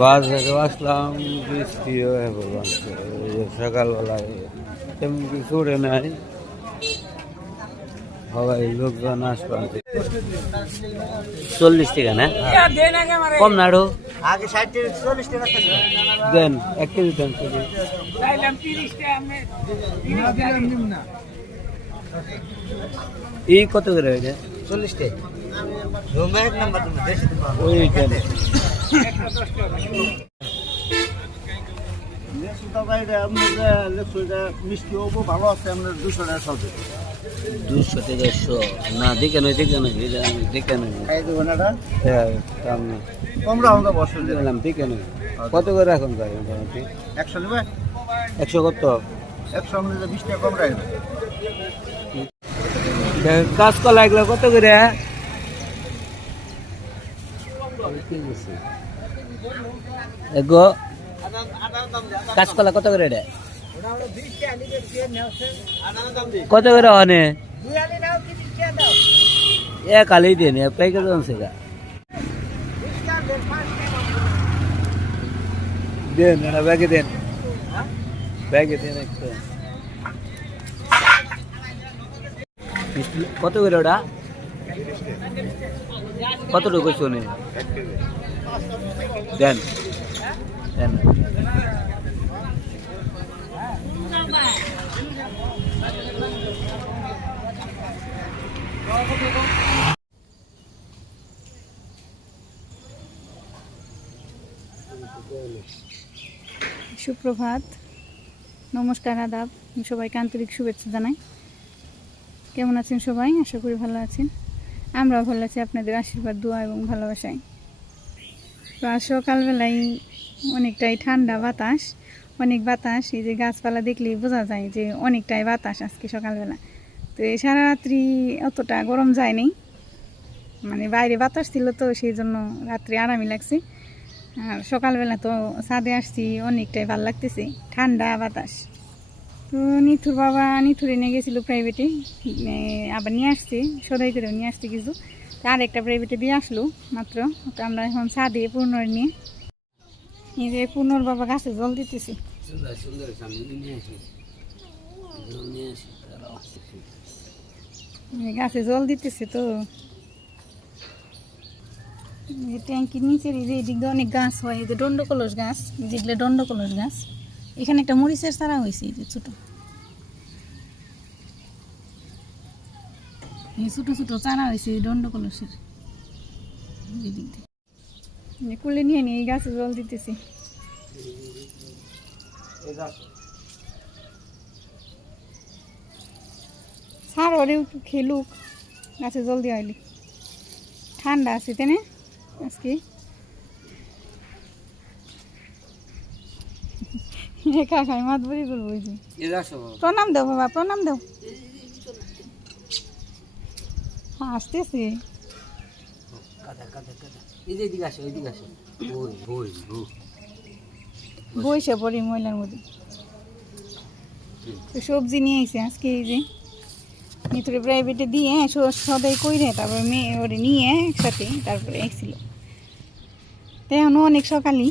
বাজারে আসলাম বৃষ্টি হয়ে পড়ল সকালবেলায় তেমন কিছু উড়ে নাই। সবাই লোকজন আসলাম চল্লিশ টাকা না? কম না আরও? দেন এক কেজি দেন এই কত করে এটা চল্লিশ টাকা। রুমে এক নাম্বার তুমি বেশি দিতে পারব ওই দেন মিষ্টি হব ভালো আছে আপনার দুশো টাকা চলবে দুশো দেড়শো। না দেখে নয় দেখে নয় এটা আমি দেখে নয় খাই দেবেন এটা? হ্যাঁ দাম নেই। কমরা আমরা বসে দিলাম দেখে নয় কত করে এখন মোটামুটি? একশো নেবে? একশো কত? একশো আমাদের বিশ টাকা কম রাখবে। কাঁচকলা এগুলো কত করে? এগো। কাঁচকলা কত করে এটা? কত করে হনে এ কালি দিন প্যাকেট আছে গা। দেন কত করে ওটা? কতটুকু শোনে? দেন। দেন। সুপ্রভাত। নমস্কার, আদাব। সবাইকে আন্তরিক শুভেচ্ছা জানাই। কেমন আছেন সবাই? আশা করি ভালো আছেন। আমরাও ভালো আছি, আপনাদের আশীর্বাদ, দোয়া এবং ভালোবাসায়। তো আজ সকালবেলায় অনেকটাই ঠান্ডা বাতাস, অনেক বাতাস, এই যে গাছপালা দেখলেই বোঝা যায় যে অনেকটাই বাতাস আজকে সকালবেলা। তো এই সারা রাত্রি অতটা গরম যায়নি মানে বাইরে বাতাস ছিল তো সেই জন্য রাত্রি আরামই লাগছে। আর সকালবেলা তো ছাদে আসছি, অনেকটাই ভালো লাগতেছে, ঠান্ডা বাতাস। তো নিথুর বাবা নিথুরে নিয়ে গেছিল প্রাইভেটে আবার নিয়ে আসছে সদাই করেও নিয়ে আসছে কিছু। তো আর একটা প্রাইভেটে দিয়ে আসলো মাত্র। তো আমরা এখন ছাদে পূর্ণর নিয়ে। এই যে পূর্ণর বাবা গাছে জল দিতেছে। গাছে জল দিতেছে তো। ট্যাঙ্কির নিচের এই যে এদিক দিয়ে অনেক গাছ হয় এই যে দণ্ড কলস গাছ যেগুলো দণ্ড কলস গাছ। এখানে একটা মরিচের চারা হয়েছে যে ছোটো। ছোটো ছোটো চারা হয়েছে দণ্ড কলসের। কুলে নিয়ে নিয়ে এই গাছে জল দিতেছি। সার ওরে খেলুক, গাছে জল দিয়ে ঠান্ডা আছে তাই না? আজকে। একা খাই মাত বড়ি করব প্রণাম দেও বাবা প্রণাম দেও। হাসতেছে কাদা কাদা কাদা। এই যে এদিকে আসো এদিকে আসো। বই বই বই বইসে পড়ি ময়লার মধ্যে। তো সবজি নিয়ে এসে আজকে এই যে। ভিতরে প্রাইভেটে দিয়ে সদাই কইরে তারপরে মেয়ে ওরে নিয়ে একসাথে তারপরে এসেছিল তো এখনও অনেক সকালই।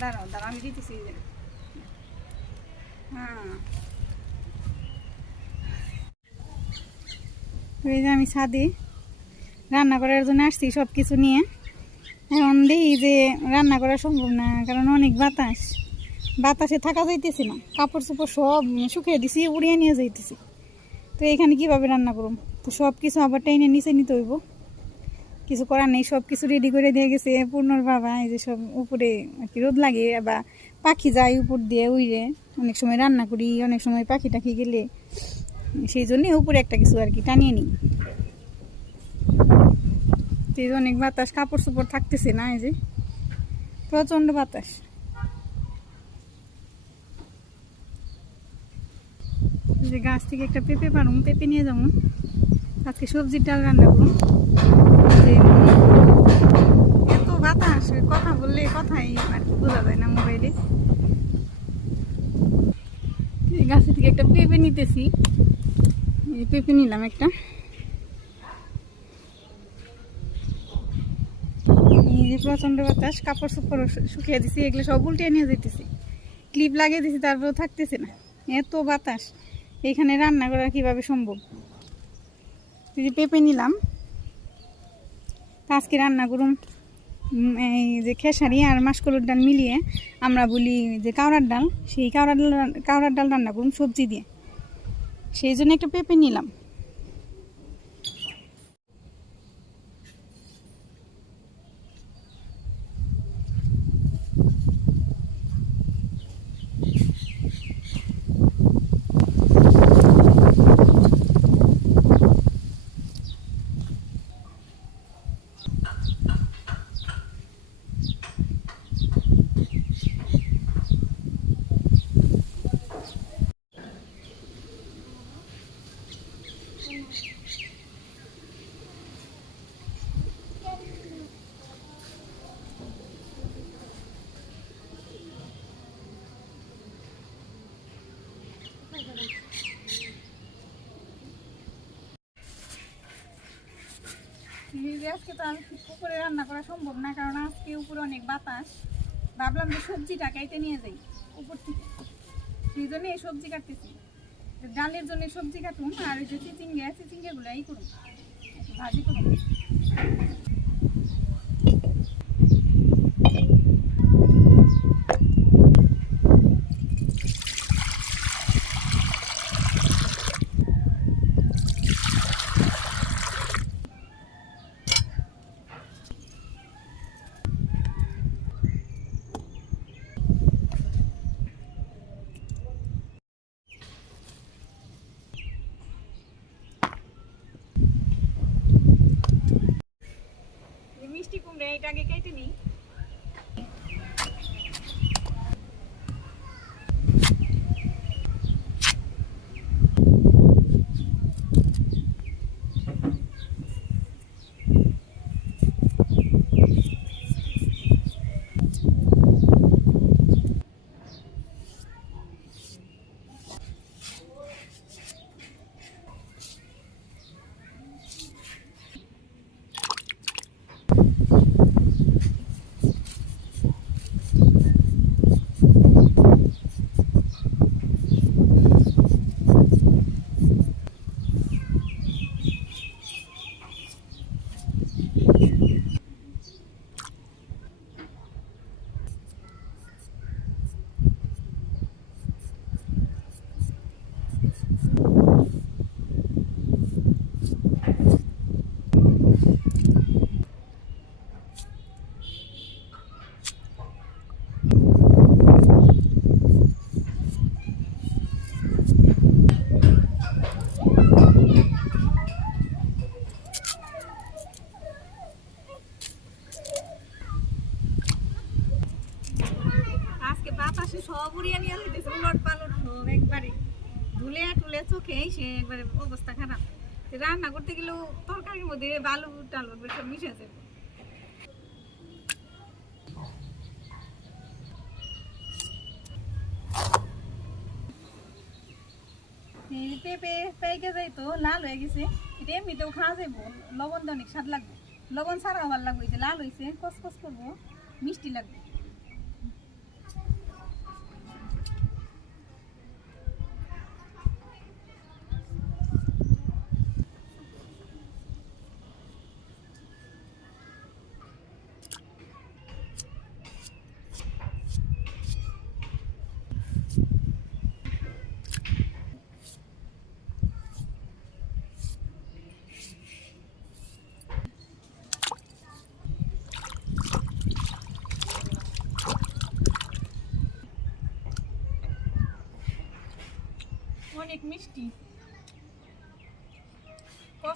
দাঁড়াও দাঁড়াও, আমি দিতেছি হ্যাঁ। এই যে আমি রান্না করার জন্য আসছি সব কিছু নিয়ে। এখন দেখি যে রান্না করা সম্ভব না, কারণ অনেক বাতাস। বাতাসে থাকা যাইতেছে না, কাপড় চোপড় সব শুকিয়ে দিছি, উড়িয়ে নিয়ে যাইতেছি। তো এখানে কীভাবে রান্না করুম? তো সব কিছু আবার টাইনে নিচে নিতে হইব। কিছু করার নেই সব কিছু রেডি করে দিয়ে গেছে। পূর্ণর বাবা, এই যে সব উপরে আর কি রোদ লাগে বা পাখি যায় উপর দিয়ে উইরে। অনেক সময় রান্না করি, অনেক সময় পাখি টাখি গেলে। সেই জন্যে উপরে একটা কিছু আর কি টানিয়ে নিই। এই যে অনেক বাতাস কাপড় চোপড় থাকতেছে না এই যে? প্রচণ্ড বাতাস। যে গাছ থেকে একটা পেঁপে পারুম পেঁপে নিয়ে যাব। আজকে সবজির ডাল রান্না করুন এত বাতাস কথা বললে আর কি বোঝা যায় না মোবাইলে থেকে একটা পেঁপে নিতেছি। পেঁপে নিলাম একটা। প্রচণ্ড বাতাস, কাপড় চোপড় শুকিয়ে দিছি, এগুলো সব উল্টিয়ে নিয়ে যেতেছি ক্লিপ লাগিয়ে দিছি, তারপরেও থাকতেছে না। এত বাতাস এখানে রান্না করা কীভাবে সম্ভব? পেঁপে নিলাম। আজকে রান্না করুম এই যে খেসারি আর মাসকলুর ডাল মিলিয়ে আমরা বলি যে কাওড়ার ডাল। সেই কাওড়ার ডাল কাওড়ার ডাল রান্না করুন সবজি দিয়ে। সেই জন্য একটা পেঁপে নিলাম। আজকে তো আমি পুকুরে রান্না করা সম্ভব না, কারণ আজকে উপরে অনেক বাতাস। ভাবলাম যে সবজিটা কাইতে নিয়ে যাই উপর থেকে। সেই জন্য এই সবজি কাটতেছি। ডালের জন্য সবজি কাটুন আর ওই যে চিচিঙ্গে, চিচিঙ্গেগুলো এই করুন ভাজি করুন এই মিষ্টি কুমড়া এটা আগে কেটে নিই আজকে বাতাসে সব উড়িয়ে নিয়ে যেতেছে উলট পালট সব একবারে ধুলে টুলে চোখে সে একবারে অবস্থা খারাপ তো রান্না করতে গেলেও তরকারির মধ্যে বালু টালু সব মিশে যে পেঁপে যাই তো, লাল হয়ে গেছে। এটা এমনিতেও খাওয়া যাব লবণ দিয়ে অনেক স্বাদ লাগবে। লবণ ছাড়াও ভালো লাগবে যে লাল হয়েছে কসকস করব, মিষ্টি লাগবে অনেক মিষ্টি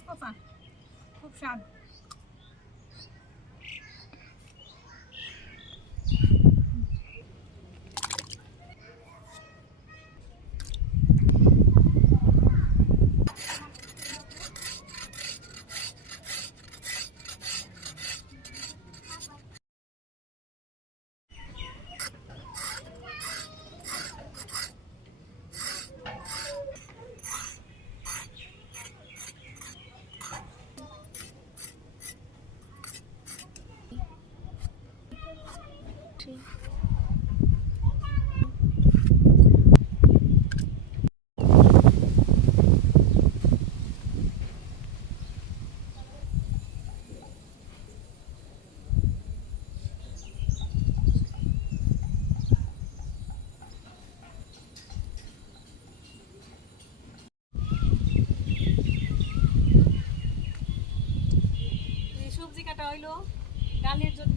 কসকসা খুব স্বাদ এই সবজি কাটা হইল ডালের জন্য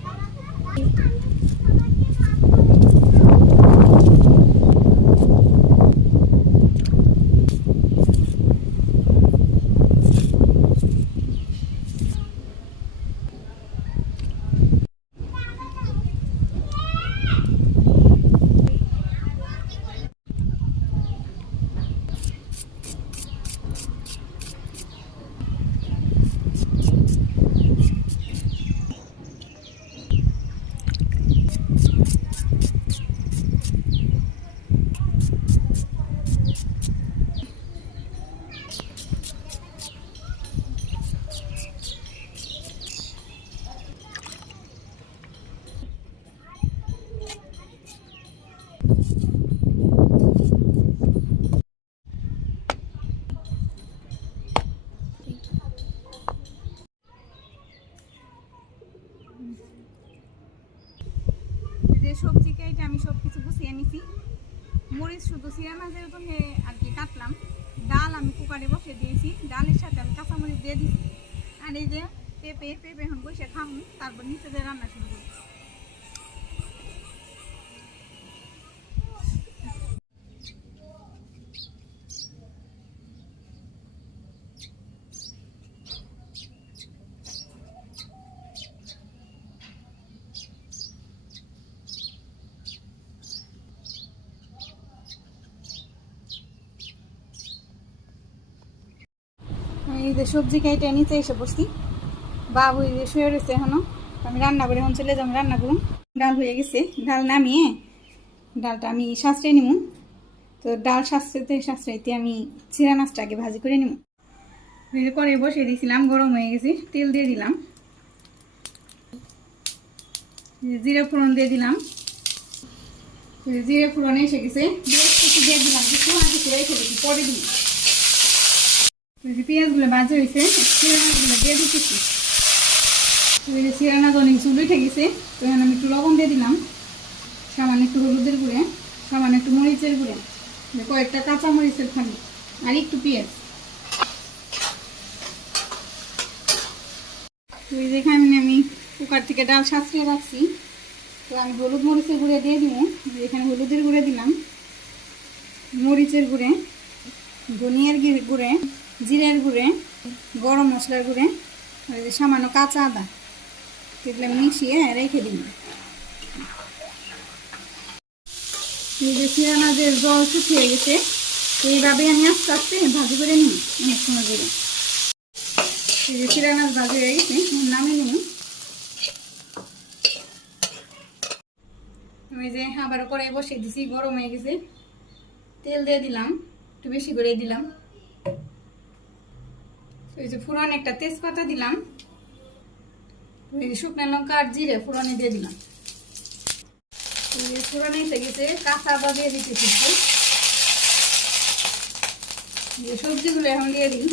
যে সবজি কেটে আমি সব কিছু গুছিয়ে নিছি মরিচ শুধু সিরা না যেহেতু হে আর কি কাটলাম ডাল আমি কুকারে বসে দিয়েছি ডালের সাথে আমি কাঁচামরিচ দিয়ে দিছি আর এই যে পেঁপে পেঁপে এখন বসে খামু তারপর নিচে দিয়ে রান্না শুরু আমি এই যে সবজি কেটে নিচে এসে বসছি বাবু শুয়ে রয়েছে এখনও। আমি রান্না করে এখন চলে যাব, রান্না করুন ডাল হয়ে গেছে, ডাল নামিয়ে ডালটা আমি সাঁচড়ে নিব তো ডাল সাঁচড়াইতে সাঁচড়াইতে আমি চিরা মাছটা আগে ভাজি করে নিব করে বসিয়ে দিয়েছিলাম, গরম হয়ে গেছে, তেল দিয়ে দিলাম। জিরে ফোড়ন দিয়ে দিলাম। জিরে ফোড়ন এসে গেছে, দিয়ে দিলাম কিছু আর কিছু রেখে দিচ্ছি পরে দিই। পেঁয়াজগুলো বাজে হয়েছে সিরানাগুলো দিয়ে দিতেছি। সিরানাজ অনেক চুল উঠে গেছে, তো এখানে আমি একটু লবণ দিয়ে দিলাম, সামান্য একটু হলুদের গুঁড়ে, সামান্য একটু মরিচের গুঁড়ে কয়েকটা কাঁচা মরিচের খালি আর একটু পেঁয়াজ। তো এই যেখানে আমি কুকার থেকে ডাল সাঁচড়িয়ে রাখছি, তো আমি হলুদ মরিচের গুঁড়ে দিয়ে দিব এখানে হলুদের গুঁড়ে দিলাম, মরিচের গুঁড়ে, ধনিয়ার গুঁড়ে, জিরের গুঁড়ে, গরম মশলার গুঁড়ে, আর সামান্য কাঁচা আদা। মিশিয়ে রেখে দিন এই যে সিরানাজের জল গেছে এইভাবে আমি আস্তে আস্তে ভাজি করে নিই অনেক সময় ধরে এই যে সিরানাজ ভাজি হয়ে যে আবার করে বসিয়ে দিছি গরম হয়ে গেছে তেল দিয়ে দিলাম একটু বেশি করে দিলাম এই যে ফুরন একটা তেজপাতা দিলাম শুকনো লঙ্কা আর জিরে ফুরনে দিয়ে দিলাম। যে এসে গেছে কাঁচা আদা দিয়ে দিতেছি একটু। সবজিগুলো এখন দিয়ে এই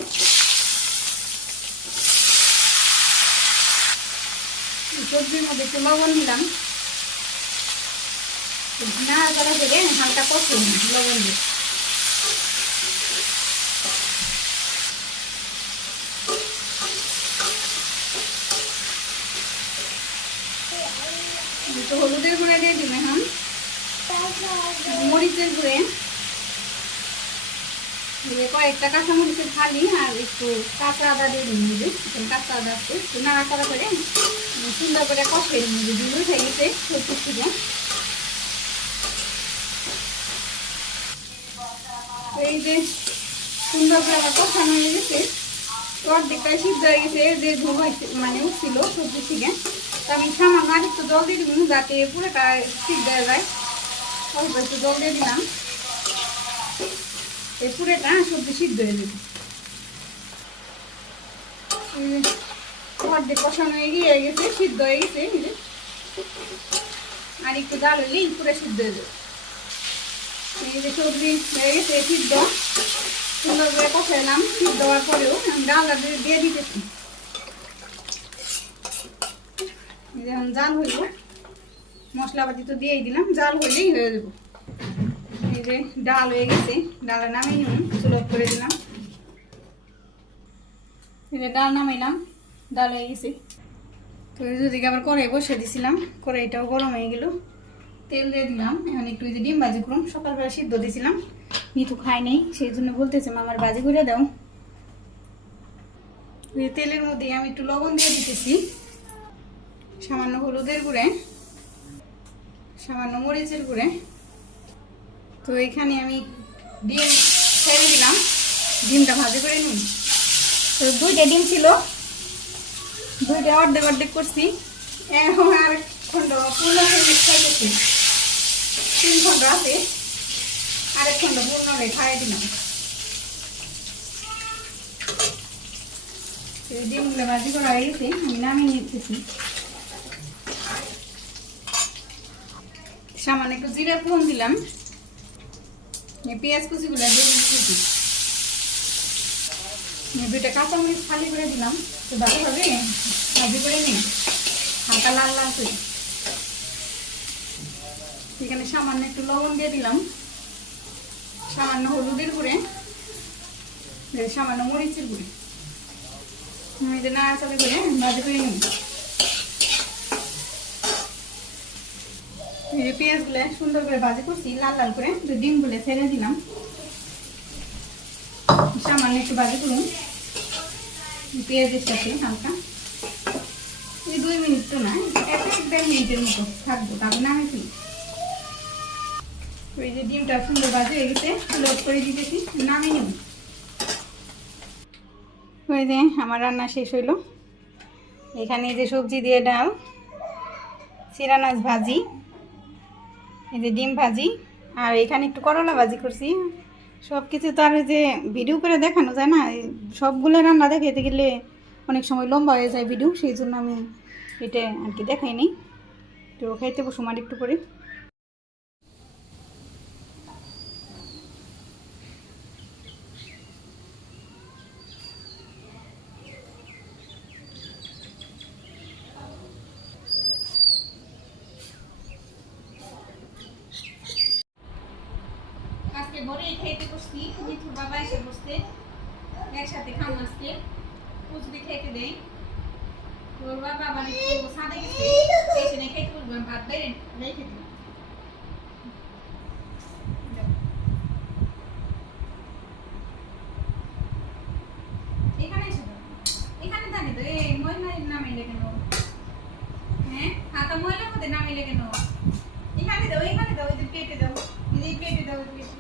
সবজির মধ্যে একটু লবণ দিলাম। না করা থেকে হালকা কষে নিই লবণ দিয়ে। একটু হলুদের গুঁড়া দিয়ে দিবে এখন মরিচের গুঁড়ে। কয়েকটা কাঁচা মরিচের খালি আর একটু কাঁচা আদা দিয়ে বুঝে এখন কাঁচা আদা আছে, একটু নাড়া করা সুন্দর করে কষে বুঝে দিন উঠে গেছে সত্যি থেকে এই যে সুন্দর করে আমার কষানো হয়ে গেছে অর্ধেকটা সিদ্ধ হয়ে গেছে যে হয়েছে মানে উঠছিল সবজি থেকে আমি সামান্য আর একটু জল দিয়ে দিলাম যাতে পুরোটা সিদ্ধ হয়ে যায়। অল্প একটু জল দিয়ে দিলাম। এই পুরোটা সবজি সিদ্ধ হয়ে যাবে। অর্ধেক কষানো হয়ে গিয়ে গেছে, সিদ্ধ হয়ে গেছে আর একটু জাল হলেই পুরো সিদ্ধ হয়ে যাবে। এই যে সবজি হয়ে গেছে, সিদ্ধ। সুন্দর করে কষাইলাম, সিদ্ধ হওয়ার পরেও আমি ডালটা দিয়ে দিতেছি। এই যে এখন জাল হইব। মশলাপাতি তো দিয়েই দিলাম, জাল হইলেই হয়ে যাব। এই যে ডাল হয়ে গেছে ডালটা নামিয়ে নিলাম চুলো করে দিলাম। এই যে ডাল নামাইলাম, ডাল হয়ে গেছে। তো যদি আবার কড়াই বসে দিছিলাম, কড়াইটাও গরম হয়ে গেল। তেল দিয়ে দিলাম, এখন একটু এই যে ডিম ভাজি করুন সকালবেলা সিদ্ধ দিয়েছিলাম নিতু খাই নেই, সেই জন্য বলতেছে মামার ভাজি করে দাও। তেলের মধ্যে আমি একটু লবণ দিয়ে দিতেছি। সামান্য হলুদের গুঁড়ে, সামান্য মরিচের গুঁড়ে। তো এখানে আমি ডিম ছেড়ে দিলাম। ডিমটা ভাজি করে নিই। তো দুইটা ডিম ছিল। দুইটা অর্ধেক অর্ধেক করছি। এখন আর খণ্ড পূর্ণ খাইতেছি তিন খণ্ড আছে। আরেক খণ্ড পূর্ণ হয়ে খাইয়ে দিলাম। ডিমগুলো ভাজি করা হয়ে গেছে, আমি নামিয়ে নিতেছি। সামান্য একটু জিরে ফোড়ন দিলাম। পেঁয়াজ কুচিগুলো দিয়ে দিচ্ছি দুইটা কাঁচামরিচ খালি করে দিলাম। তো ভালোভাবে ভাজি করে নিই। হালকা লাল লাল করে। এখানে সামান্য একটু লবণ দিয়ে দিলাম। সামান্য হলুদের গুঁড়ে। সামান্য মরিচের গুঁড়ে। নাড়াচাড়া করে ভাজি করে নিই। যে সুন্দর করে করছি, লাল লাল করে। ছেড়ে দিলাম। সামান্য একটু পেঁয়াজের সাথে দুই মিনিট তো দেড় মিনিটের মতো থাকব না ওই যে ডিমটা সুন্দর হয়ে নামিয়ে যে আমার রান্না শেষ হইল। এখানে যে সবজি দিয়ে ডাল চিরানাজ ভাজি। এই যে ডিম ভাজি, আর এখানে একটু করলা ভাজি করছি। সব কিছু তো আর যে ভিডিও করে দেখানো যায় না সবগুলো রান্না দেখাইতে গেলে অনেক সময় লম্বা হয়ে যায় ভিডিও সেই জন্য আমি এটা আর কি দেখাইনি। তো খাইতে বসুমার একটু করে নামিলে কেন? হ্যাঁ হাতা ময়লার মধ্যে নামিলে কেন? এখানে দাও এখানে দাও ওই পেটে দাও। এই পেটে দাও পেটে।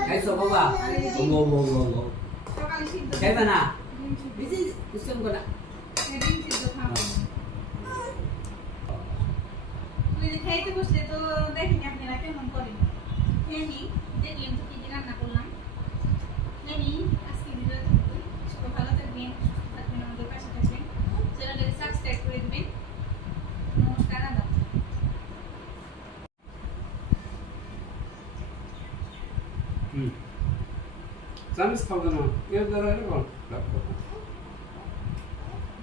খাইছো বাবা খাইবা তো দেখিনি আপনারা কেমন করেন? খেয়ে নি দেখলেন তো কি রান্না করলাম। জানি আজকে ভিডিও ভালো থাকবেন Dann ist Paganel. Ja, da rein war.